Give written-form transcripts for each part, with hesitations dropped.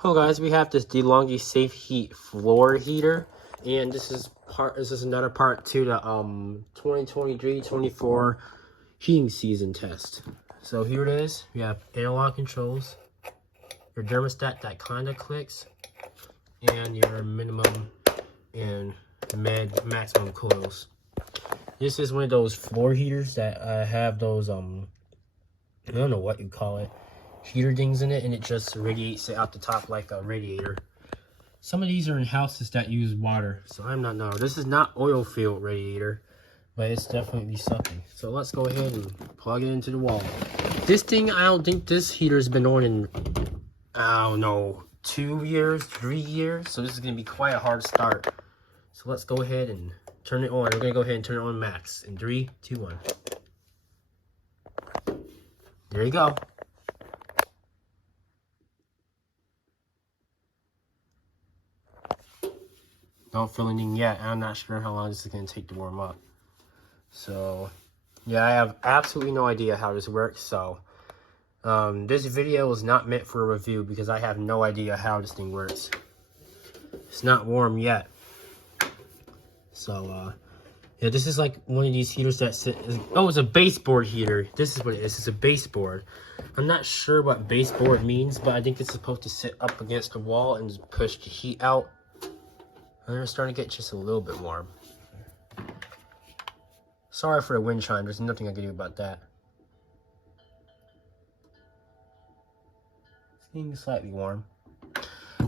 Hello guys, we have this DeLonghi Safe Heat floor heater, and this is another part to the 2023-24 heating season test. So here it is. We have analog controls, your thermostat that kind of clicks, and your minimum and maximum coils. This is one of those floor heaters that have those I don't know what you call it, heater things in it, and it just radiates it out the top like a radiator. Some of these are in houses that use water, so I'm not know. This is not oil field radiator, but it's definitely something. So let's go ahead and plug it into the wall. This thing, I don't think this heater's been on in, I don't know, 2 years, 3 years. So this is gonna be quite a hard start. So let's go ahead and turn it on. We're gonna go ahead and turn it on max in 3, 2, 1. There you go. Don't feel anything yet. I'm not sure how long this is going to take to warm up. So, yeah, I have absolutely no idea how this works. So, this video is not meant for a review because I have no idea how this thing works. It's not warm yet. So, yeah, this is like one of these heaters that oh, it's a baseboard heater. This is what it is. It's a baseboard. I'm not sure what baseboard means, but I think it's supposed to sit up against the wall and push the heat out. And they're starting to get just a little bit warm. Sorry for the wind chime. There's nothing I can do about that. It's getting slightly warm.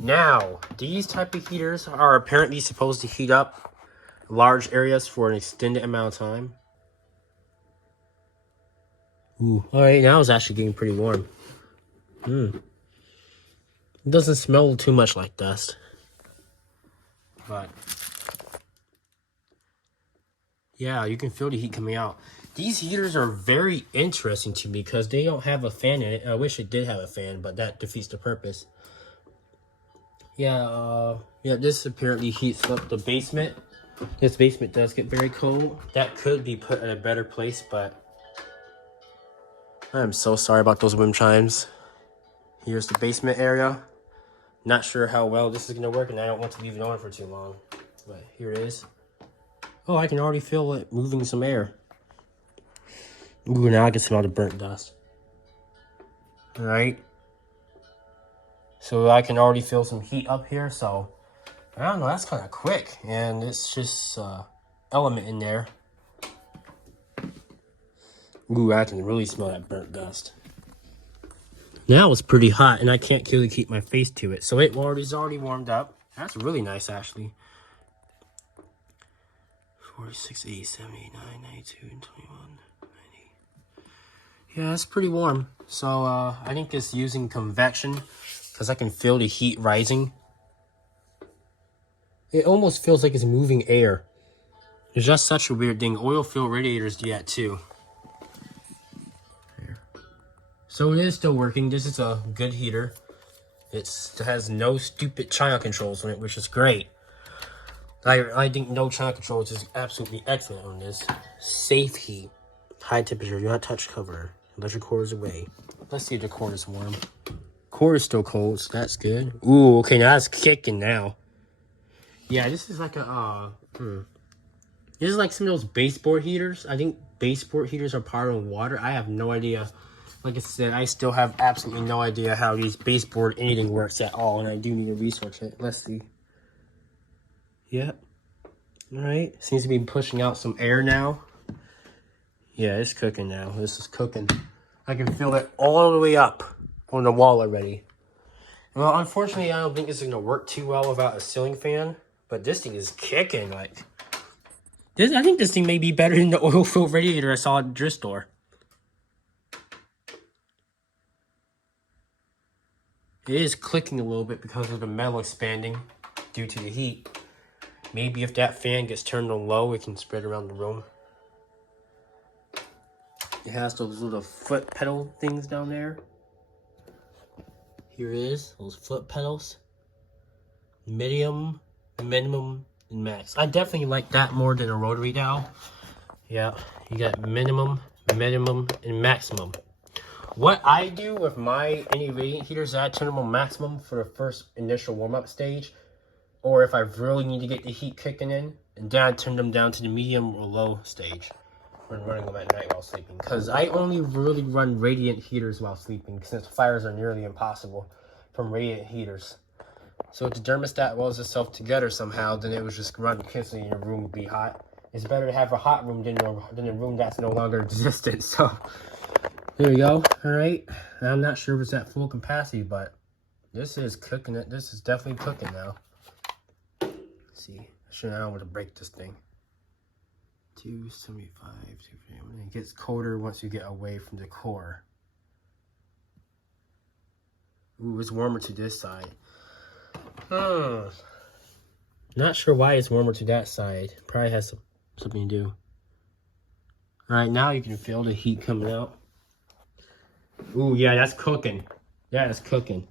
Now, these type of heaters are apparently supposed to heat up large areas for an extended amount of time. Ooh, all right, now it's actually getting pretty warm. It doesn't smell too much like dust. But yeah, you can feel the heat coming out. These heaters are very interesting to me because they don't have a fan in it. I wish it did have a fan, but that defeats the purpose. Yeah, this apparently heats up the basement. This basement does get very cold. That could be put in a better place, but I'm so sorry about those wind chimes. Here's the basement area. Not sure how well this is going to work, and I don't want to leave it on for too long. But here it is. Oh, I can already feel it moving some air. Ooh, now I can smell the burnt dust. Alright. So I can already feel some heat up here, so I don't know, that's kind of quick. And it's just element in there. Ooh, I can really smell that burnt dust. Now it's pretty hot, and I can't really keep my face to it. So it's already warmed up. That's really nice, actually. 46, 8, 7, 8, 9, 92, and 21, 90. Yeah, it's pretty warm. So I think it's using convection because I can feel the heat rising. It almost feels like it's moving air. It's just such a weird thing. Oil field radiators do that too. So it is still working. This is a good heater. It has no stupid child controls on it, which is great. I think no child controls is absolutely excellent on this. Safe heat. High temperature. Do not touch cover. Let your cord away. Let's see if the cord is warm. Cord is still cold, so that's good. Ooh, okay, now it's kicking now. Yeah, this is like a, This is like some of those baseboard heaters. I think baseboard heaters are powered on water. I have no idea. Like I said, I still have absolutely no idea how these baseboard anything works at all, and I do need to research it. Let's see. Yep. All right. Seems to be pushing out some air now. Yeah, it's cooking now. This is cooking. I can feel it all the way up on the wall already. Well, unfortunately, I don't think this is going to work too well without a ceiling fan, but this thing is kicking. Like this, I think this thing may be better than the oil field radiator I saw at the thrift store. It is clicking a little bit because of the metal expanding due to the heat. Maybe if that fan gets turned on low, it can spread around the room. It has those little foot pedal things down there. Here it is, those foot pedals. Medium, minimum, and max. I definitely like that more than a rotary dial. Yeah, you got minimum, and maximum. What I do with my any radiant heaters, I turn them on maximum for the first initial warm-up stage. Or if I really need to get the heat kicking in, and then I turn them down to the medium or low stage when running them at night while sleeping. Because I only really run radiant heaters while sleeping, since fires are nearly impossible from radiant heaters. So if the thermostat welds itself together somehow, then it would just run constantly and your room would be hot. It's better to have a hot room than a room that's no longer existent. So there we go. All right. I'm not sure if it's at full capacity, but this is cooking it. This is definitely cooking now. Let's see. I don't want to break this thing. 275. It gets colder once you get away from the core. Ooh, it's warmer to this side. Not sure why it's warmer to that side. Probably has something to do. All right, now you can feel the heat coming out. Ooh, yeah, that's cooking. That is cooking.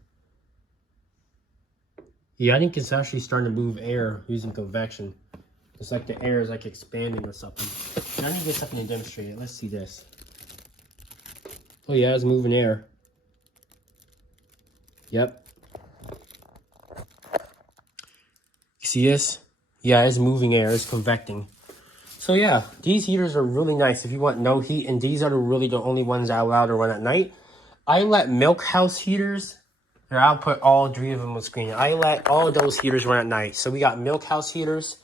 Yeah, I think it's actually starting to move air using convection. It's like the air is like expanding or something. I need to get something to demonstrate it. Let's see this. Oh yeah, it's moving air. Yep. You see this? Yeah, it's moving air. It's convecting. So yeah, these heaters are really nice if you want no heat, and these are really the only ones I allow to run at night. I let Milk House heaters, here I'll put all 3 of them on screen. I let all of those heaters run at night. So we got Milk House heaters,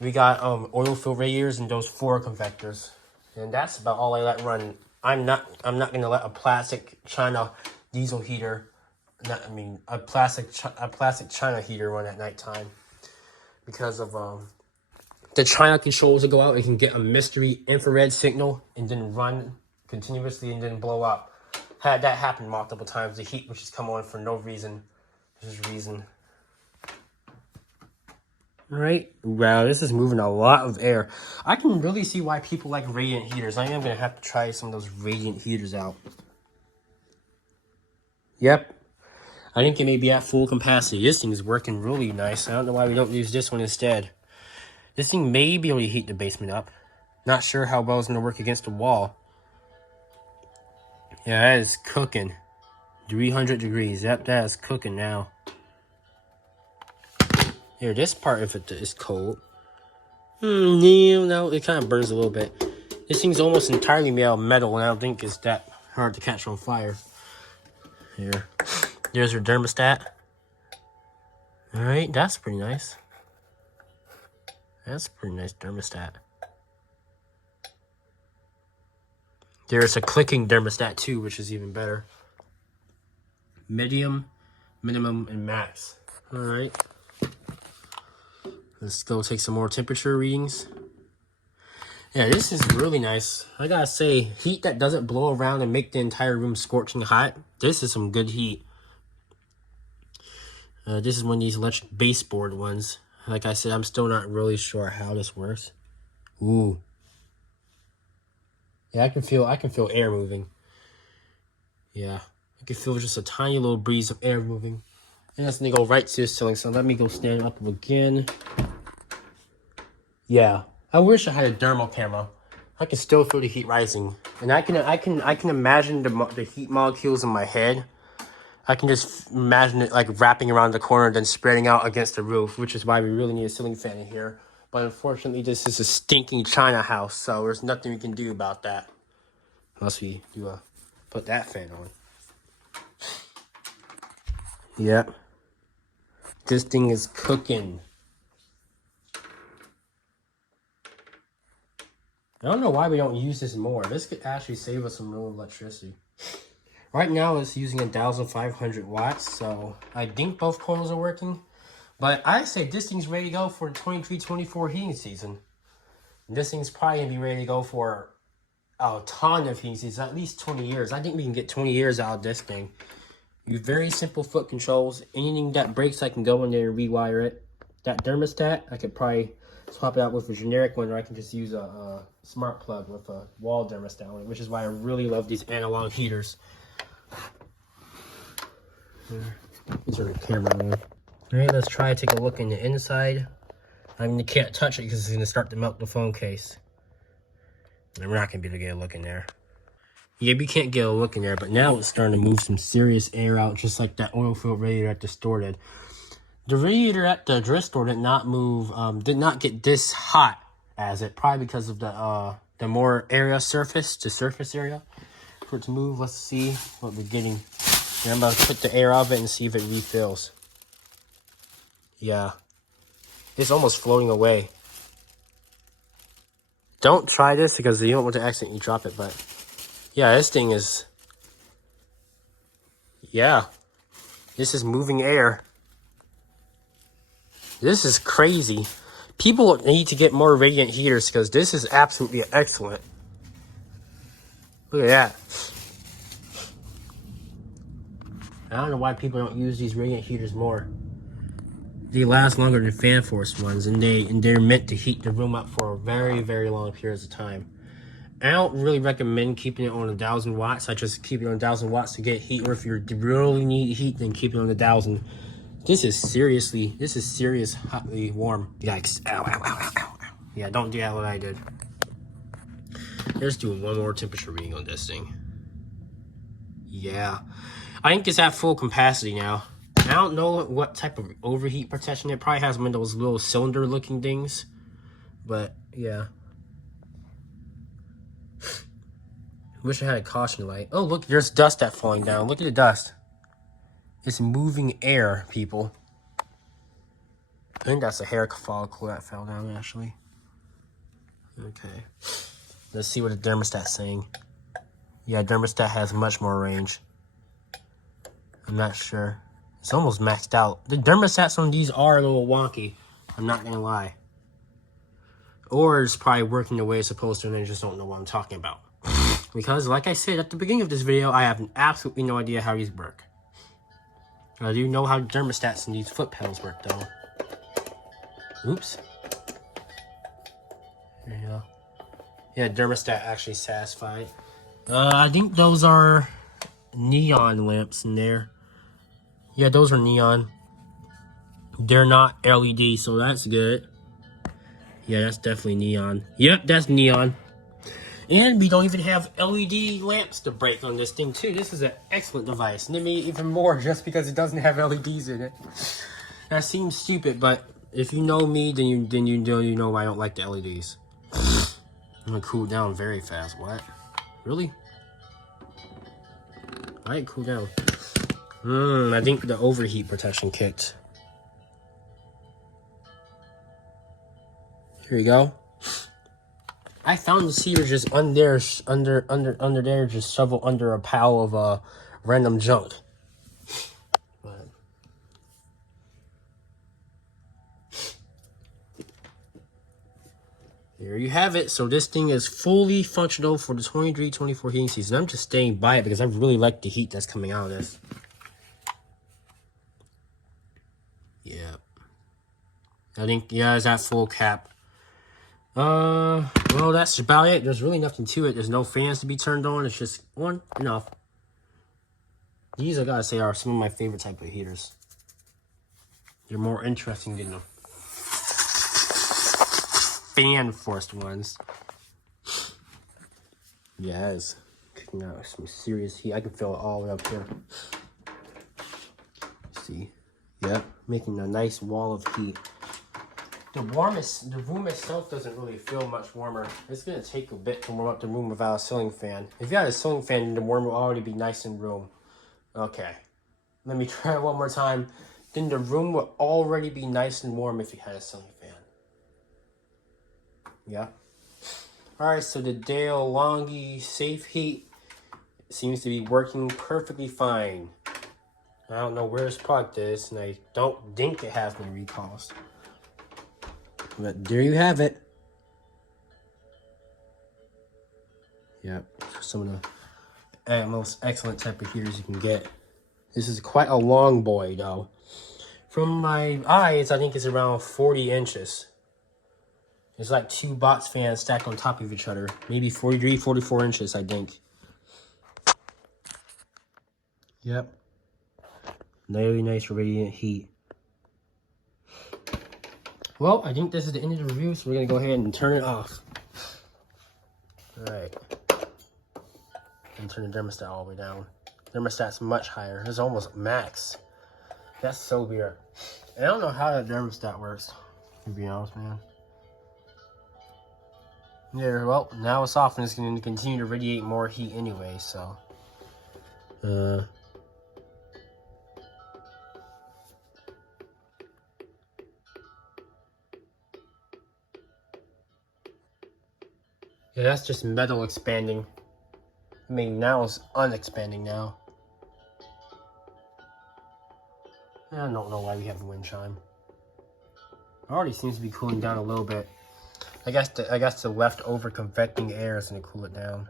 we got oil fill radiators, and those 4 convectors. And that's about all I let run. I'm not gonna let a plastic China diesel heater, a plastic China heater run at nighttime, because of the China controls will go out. It can get a mystery infrared signal and then run continuously and then blow up. Had that happen multiple times. The heat would just come on for no reason. Just reason. All right. Wow, this is moving a lot of air. I can really see why people like radiant heaters. I am going to have to try some of those radiant heaters out. Yep. I think it may be at full capacity. This thing is working really nice. I don't know why we don't use this one instead. This thing may be able to heat the basement up. Not sure how well it's going to work against the wall. Yeah, that is cooking. 300 degrees. Yep, that is cooking now. Here, this part of it is cold. No, it kind of burns a little bit. This thing's almost entirely made out of metal, and I don't think it's that hard to catch on fire. Here. There's your thermostat. Alright, that's pretty nice. That's a pretty nice thermostat. There's a clicking thermostat too, which is even better. Medium, minimum, and max. Alright. Let's go take some more temperature readings. Yeah, this is really nice. I gotta say, heat that doesn't blow around and make the entire room scorching hot. This is some good heat. This is one of these electric baseboard ones. Like I said, I'm still not really sure how this works. Ooh. Yeah, I can feel air moving. Yeah, I can feel just a tiny little breeze of air moving. And that's gonna go right to the ceiling. So let me go stand up again. Yeah, I wish I had a thermal camera. I can still feel the heat rising, and I can imagine the heat molecules in my head. I can just imagine it like wrapping around the corner, then spreading out against the roof, which is why we really need a ceiling fan in here. But unfortunately, this is a stinking China house, so there's nothing we can do about that. Unless we do put that fan on. Yep. This thing is cooking. I don't know why we don't use this more. This could actually save us some real electricity. Right now it's using 1,500 watts, so I think both coils are working. But I say this thing's ready to go for the 23-24 heating season. And this thing's probably going to be ready to go for a ton of heating seasons, at least 20 years. I think we can get 20 years out of this thing. Use very simple foot controls. Anything that breaks, I can go in there and rewire it. That thermostat, I could probably swap it out with a generic one, or I can just use a smart plug with a wall thermostat on it, which is why I really love these analog heaters. These are the camera on. Alright, let's try to take a look in the inside. I mean, you can't touch it because it's going to start to melt the phone case. And we're not going to be able to get a look in there. Yeah, we can't get a look in there, but now it's starting to move some serious air out, just like that oil-filled radiator at the store did. The radiator at the drift store did not move, did not get this hot as it, probably because of the more area surface, the surface area for it to move. Let's see what we're getting. Yeah, I'm about to put the air out of it and see if it refills. Yeah, it's almost floating away. Don't try this because you don't want to accidentally drop it, but yeah, this thing is, yeah, this is moving air. This is crazy. People need to get more radiant heaters because this is absolutely excellent. Look at that. I don't know why people don't use these radiant heaters more. They last longer than fan force ones, and they're meant to heat the room up for very, very long periods of time. I don't really recommend keeping it on 1,000 watts. I just keep it on 1,000 watts to get heat, or if you really need heat, then keep it on 1,000. This is serious hotly warm. Yikes. Ow, ow, ow, ow, ow. Yeah, don't do that what I did. Let's do one more temperature reading on this thing. Yeah. I think it's at full capacity now. I don't know what type of overheat protection it probably has, one of those little cylinder looking things. But yeah. Wish I had a caution light. Oh, look, there's dust that's falling down. Look at the dust. It's moving air, people. I think that's a hair follicle that fell down, actually. Okay. Let's see what the thermostat's saying. Yeah, thermostat has much more range. I'm not sure. It's almost maxed out. The thermostats on these are a little wonky. I'm not gonna lie. Or it's probably working the way it's supposed to and they just don't know what I'm talking about. Because, like I said at the beginning of this video, I have absolutely no idea how these work. I do know how thermostats and these foot pedals work, though. Oops. There you go. Yeah, thermostat actually satisfied. I think those are neon lamps in there. Yeah, those are neon. They're not LED, so that's good. Yeah, that's definitely neon. Yep, that's neon. And we don't even have LED lamps to break on this thing, too. This is an excellent device. And it made even more just because it doesn't have LEDs in it. That seems stupid, but if you know me, then you know I don't like the LEDs. I'm gonna cool down very fast. What? Really? I ain't cool down. I think the overheat protection kit. Here you go. I found the cedar just under there, just shoveled under a pile of random junk. But there you have it. So this thing is fully functional for the 23-24 heating season. I'm just staying by it because I really like the heat that's coming out of this. Yeah. I think, yeah, it's at full cap. Well, that's about it. There's really nothing to it. There's no fans to be turned on. It's just on and off. These, I gotta say, are some of my favorite type of heaters. They're more interesting than the fan-forced ones. Yeah, it's kicking out some serious heat. I can feel it all the way up here. See? Yep, making a nice wall of heat. The room itself doesn't really feel much warmer. It's gonna take a bit to warm up the room without a ceiling fan. If you had a ceiling fan, the warm will already be nice in the room. Okay, let me try it one more time. Then the room will already be nice and warm if you had a ceiling fan. Yeah. All right, so the DeLonghi Safe Heat seems to be working perfectly fine. I don't know where this product is, and I don't think it has any recalls. But there you have it. Yep, some of the most excellent type of heaters you can get. This is quite a long boy, though. From my eyes, I think it's around 40 inches. It's like 2 box fans stacked on top of each other. Maybe 43, 44 inches, I think. Yep. Very nice radiant heat. Well, I think this is the end of the review, so we're going to go ahead and turn it off. Alright. and turn the thermostat all the way down. Thermostat's much higher. It's almost max. That's so weird. And I don't know how that thermostat works, to be honest, man. Yeah, well, now it's off and it's going to continue to radiate more heat anyway, so. Yeah, that's just metal expanding. I mean, now it's unexpanding now. I don't know why we have a wind chime. It already seems to be cooling down a little bit. I guess the leftover convecting air is gonna cool it down.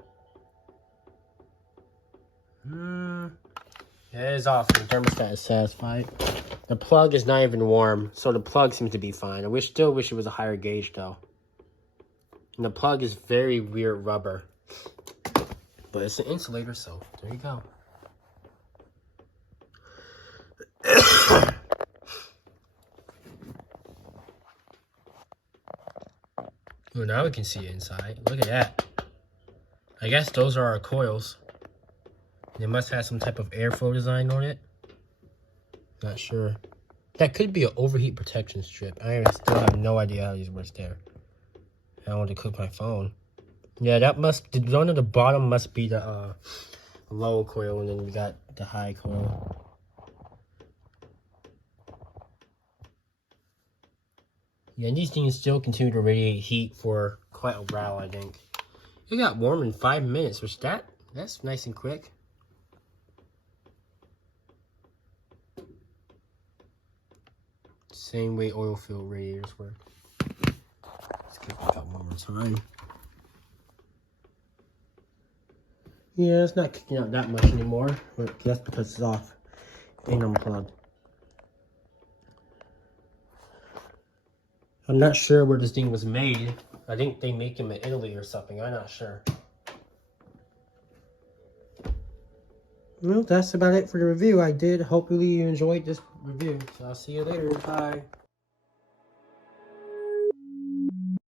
Yeah, it is off. The thermostat is satisfied. The plug is not even warm, so the plug seems to be fine. I still wish it was a higher gauge though. And the plug is very weird rubber. But it's an insulator, so there you go. Well, now we can see inside. Look at that. I guess those are our coils. They must have some type of airflow design on it. Not sure. That could be an overheat protection strip. I still have no idea how these work there. I don't want to cook my phone. Yeah, that must, the one at the bottom must be the low coil, and then we got the high coil. Yeah, and these things still continue to radiate heat for quite a while, I think. It got warm in 5 minutes, which that's nice and quick. Same way oil filled radiators work. Let's get back up one more time. Yeah, it's not kicking out that much anymore, but that's because it's off and unplugged. I'm not sure where this thing was made. I think they make them in Italy or something. I'm not sure. Well, that's about it for the review. Hopefully you enjoyed this review. So I'll see you later. Bye.